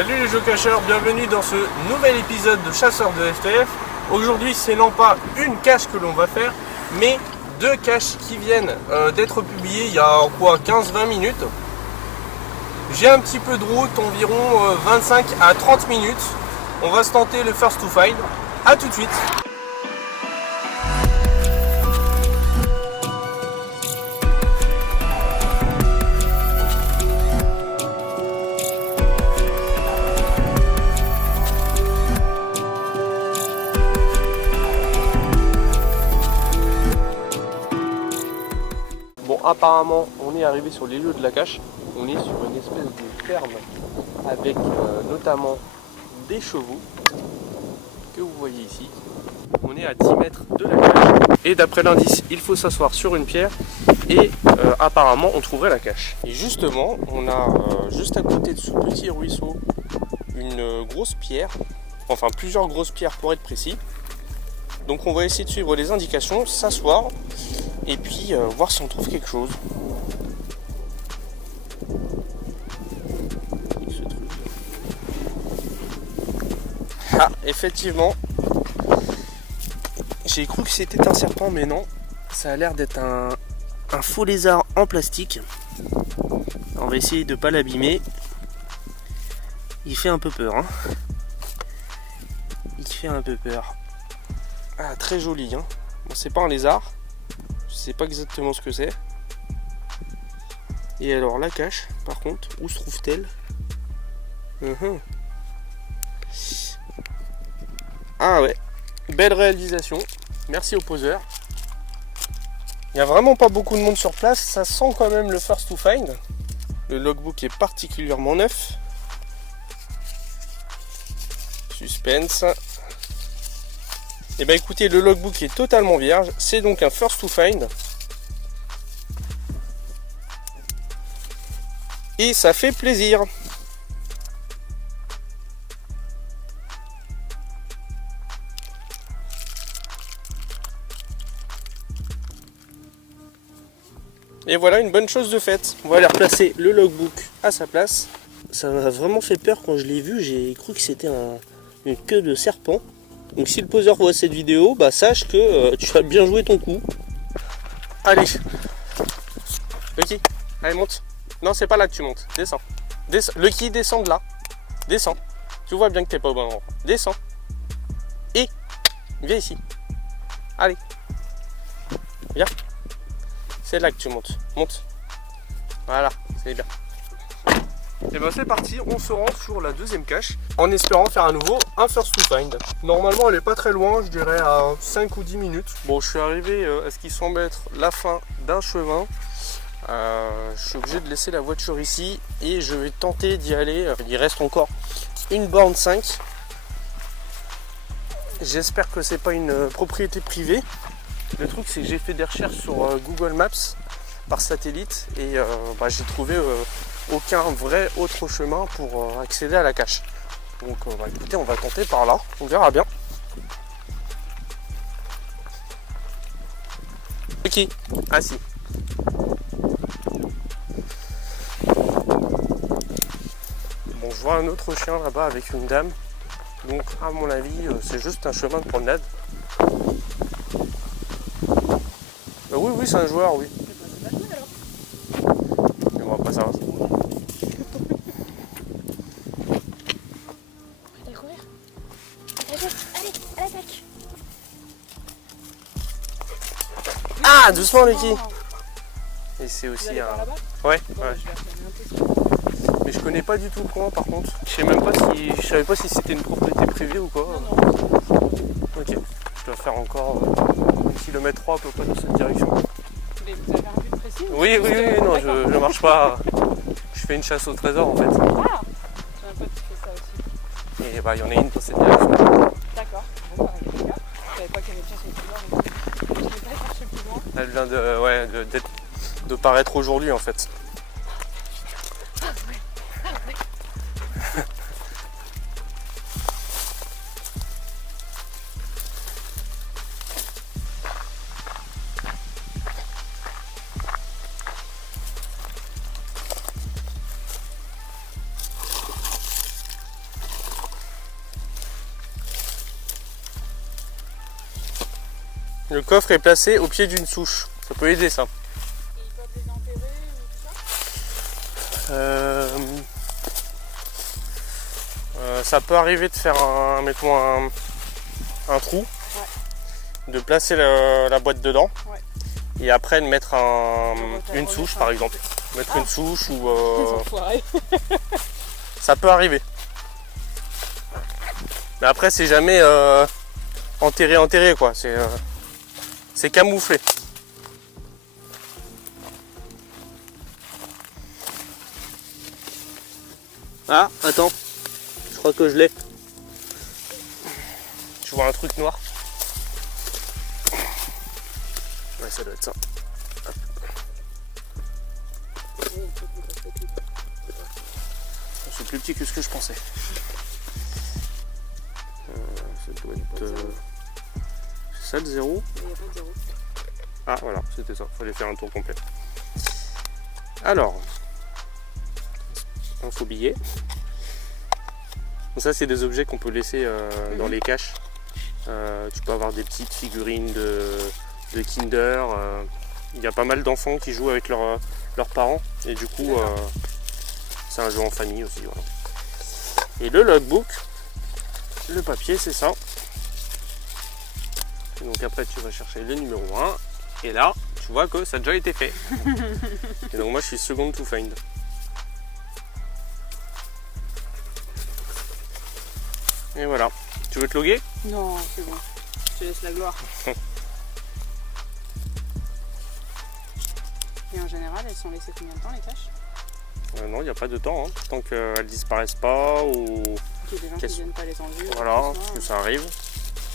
Salut les géocacheurs, bienvenue dans ce nouvel épisode de Chasseurs de FTF. Aujourd'hui c'est non pas une cache que l'on va faire, mais deux caches qui viennent d'être publiées il y a 15-20 minutes. J'ai un petit peu de route, environ 25 à 30 minutes. On va se tenter le first to find. A tout de suite. Bon, apparemment, on est arrivé sur les lieux de la cache. On est sur une espèce de ferme avec notamment des chevaux que vous voyez ici. On est à 10 mètres de la cache. Et d'après l'indice, il faut s'asseoir sur une pierre et apparemment on trouverait la cache. Et justement, on a juste à côté de ce petit ruisseau une grosse pierre, enfin plusieurs grosses pierres pour être précis. Donc on va essayer de suivre les indications, s'asseoir et puis voir si on trouve quelque chose. Ah, effectivement, j'ai cru que c'était un serpent, mais non, ça a l'air d'être un faux lézard en plastique. On va essayer de ne pas l'abîmer. Il fait un peu peur, hein. Il fait un peu peur. Ah, très joli, hein. Bon, c'est pas un lézard. Je sais pas exactement ce que c'est. Et alors la cache, par contre, où se trouve-t-elle? Ah ouais, belle réalisation. Merci au poseur. Il n'y a vraiment pas beaucoup de monde sur place. Ça sent quand même le first to find. Le logbook est particulièrement neuf. Suspense. Et bah écoutez, le logbook est totalement vierge. C'est donc un first to find. Et ça fait plaisir. Et voilà une bonne chose de faite. On va aller replacer le logbook à sa place. Ça m'a vraiment fait peur quand je l'ai vu. J'ai cru que c'était une queue de serpent. Donc si le poseur voit cette vidéo, bah sache que tu as bien joué ton coup. Allez. Lucky, allez monte. Non, c'est pas là que tu montes. Descends. Lucky, descends de là. Descends. Tu vois bien que t'es pas au bon endroit. Descends. Et viens ici. Allez. Viens. C'est là que tu montes. Monte. Voilà, c'est bien. Et ben c'est parti, on se rend sur la deuxième cache en espérant faire à nouveau un first to find. Normalement elle est pas très loin, je dirais à 5 ou 10 minutes. Bon, je suis arrivé à ce qui semble être la fin d'un chemin. Je suis obligé de laisser la voiture ici et je vais tenter d'y aller. Il reste encore une borne 5. J'espère que c'est pas une propriété privée. Le truc c'est que j'ai fait des recherches sur Google Maps par satellite et j'ai trouvé aucun vrai autre chemin pour accéder à la cache. Donc écoutez, on va tenter par là, on verra bien. Ok, assis. Bon, je vois un autre chien là-bas avec une dame. Donc à mon avis, c'est juste un chemin de promenade. Oui, c'est un joueur, oui. Mais bon, après ça va. Allez, courir. Allez, à l'attaque. Ah, doucement, Lucky. Et c'est aussi un... Ouais. Mais je connais pas du tout le coin, par contre. Je savais pas si c'était une propriété privée ou quoi. Non. Ok. Je dois faire encore 1,3 km à peu près dans cette direction. Vous avez un but précis? Oui, non, je marche pas. Je fais une chasse au trésor en fait. Ah, j'ai un pote qui fait ça aussi. Et il y en a une dans cette direction. D'accord. Bon, bah, les gars, je savais pas qu'il y avait une chasse au trésor, donc je vais pas chercher plus loin. Elle vient de paraître aujourd'hui en fait. Le coffre est placé au pied d'une souche. Ça peut aider ça. Et ils peuvent les enterrer ou tout ça? Ça peut arriver de faire mettons un trou, de placer la boîte dedans, et après de mettre une souche par exemple. Mettre une souche ou... ça peut arriver. Mais après c'est jamais enterré quoi, c'est camouflé. Ah, attends, je crois que je l'ai. Je vois un truc noir. Ouais, ça doit être ça. Hop. C'est plus petit que ce que je pensais. Ça doit être... C'est ça le 0 ? Il n'y a pas de 0. Ah voilà, c'était ça. Fallait faire un tour complet. Alors, un faux billet. Ça c'est des objets qu'on peut laisser dans les caches. Tu peux avoir des petites figurines de Kinder. Il y a pas mal d'enfants qui jouent avec leurs parents et du coup c'est un jeu en famille aussi. Voilà. Et le logbook, le papier c'est ça. Et donc après tu vas chercher le numéro 1 et là tu vois que ça a déjà été fait. Et donc moi je suis second to find. Et voilà. Tu veux te loguer? Non, c'est bon. Je te laisse la gloire. Et en général, elles sont laissées combien de temps les caches? Non, il n'y a pas de temps. Hein. Tant qu'elles disparaissent pas ou... Il y a des gens qui ne viennent pas les enlever. Voilà, parce que ça arrive.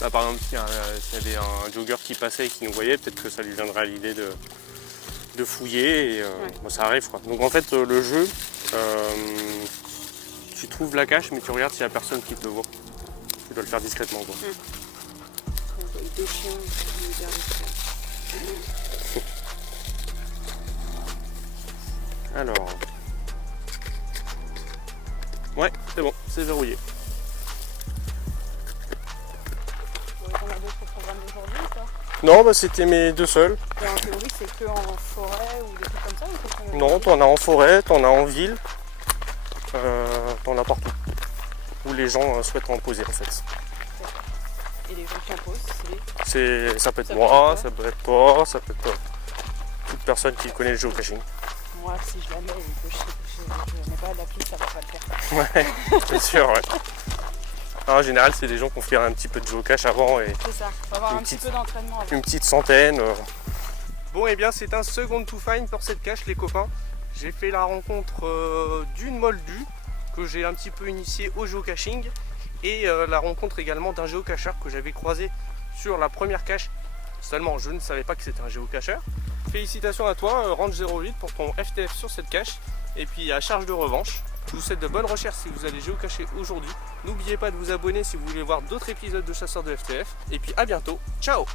Là par exemple, s'il y avait un jogger qui passait et qui nous voyait, peut-être que ça lui viendrait à l'idée de fouiller. Et, bon, ça arrive quoi. Donc en fait, le jeu, tu trouves la cache, mais tu regardes s'il n'y a personne qui te voit. Tu dois le faire discrètement. Quoi. Deux chiens hyper discrets. Alors. Ouais, c'est bon, c'est verrouillé. On a d'autres programmes d'aujourd'hui ou pas? Non, bah c'était mes deux seuls. Et en théorie, c'est que en forêt ou des trucs comme ça ou non, t'en as en forêt, t'en as en ville, t'en as partout. Où les gens souhaitent en poser en fait. Et les gens qui en posent, ça peut être moi, ça peut être toi, ça peut être toute personne qui connaît le géocaching. Moi, si je la mets et que je n'ai pas d'appli, ça va pas le faire. Ouais, c'est sûr, ouais. En général, c'est des gens qui ont fait un petit peu de géocache avant. C'est ça, il faut avoir un petit peu d'entraînement avant. Une petite centaine. Bon, et bien, c'est un second to find pour cette cache, les copains. J'ai fait la rencontre d'une moldue que j'ai un petit peu initié au géocaching et la rencontre également d'un géocacheur que j'avais croisé sur la première cache. Seulement, je ne savais pas que c'était un géocacheur. Félicitations à toi, Range08 pour ton FTF sur cette cache et puis à charge de revanche. Je vous souhaite de bonnes recherches si vous allez géocacher aujourd'hui. N'oubliez pas de vous abonner si vous voulez voir d'autres épisodes de Chasseurs de FTF. Et puis à bientôt, ciao!